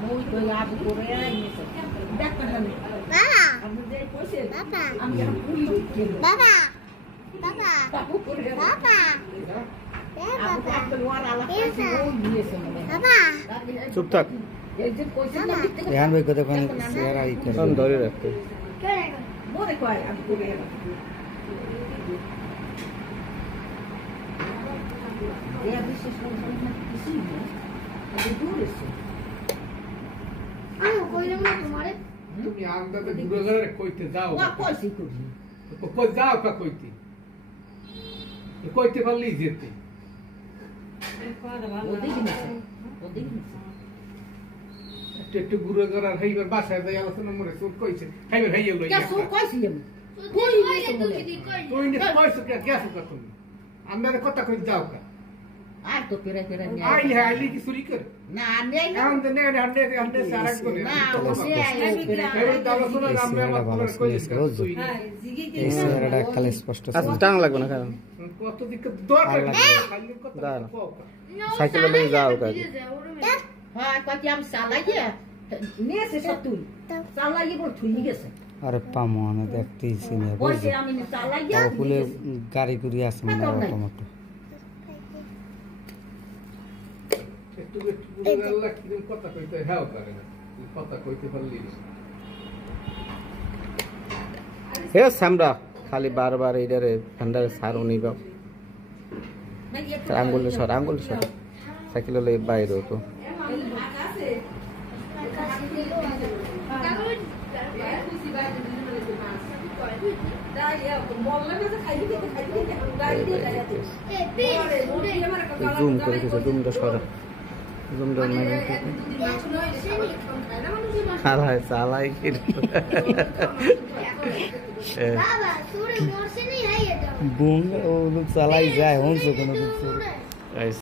Muito olhado por ela isso. Baba. Baba. Baba. Baba. চুপ থাক ধ্যান ভাই কথা কোন সেরা ই করে আমি ধরে রাখতে মোরে কয় আমি করে এ বিশেষ করে কিছু না এটা দূর আছে আমি কইলাম না তোমারে তুমি আমদাতে দূরে কইতে যাও না কইছি কই কই যাও কা কইতে কইতে পারলি যেতে একটু ঘুরে ঘুরার হাইবার বাসায় যাই আলোচনা মনে সুর কইছে হাইবার হাইয়া লই কে সুর কইছি আমি তুই তুই নি কইছো কে গেছো কা তুমি আমদাতে কথা কই যাও কা আর তো পেরে পেরে নে আই আইলি কি চুরি করে না নে না এখন তো নে হান্ডে সারা করে না ওসে আই পেরে এই আলোচনা রামবে আমার কইছে তুই এই সেরাটা কালে স্পষ্ট আচ্ছা টাং লাগবে না কারণ কত দিক দরকার খালি কথা কও সাইকেল লয়ে যাও কাজে হ্যাঁ কত আম সালাইয়া নেছে সতুই সালাইয়া বল থুই গেছে আরে পামনে দেখতেইছি না কইছে আমি সালাইয়া কুলে গাড়ি কুড়ি আছে মানে টমেটো একটু ঘুরে আল্লাহ কি কথা কইতে হ্যাঁ করে না কথা কইতে পারলি হে সামরা খালি বারবার এইটারে ঠান্ডারে সারও নিবা আঙ্গুল সর সাইকেল লয়ে বাইরে হতো জুম করে কিছু জুমটা সরা জুমটা মানে চালাই বাবা সুরে মোরসে নেই হাই এটা বুম ও চালাই যায় হনছো কোনো কিছু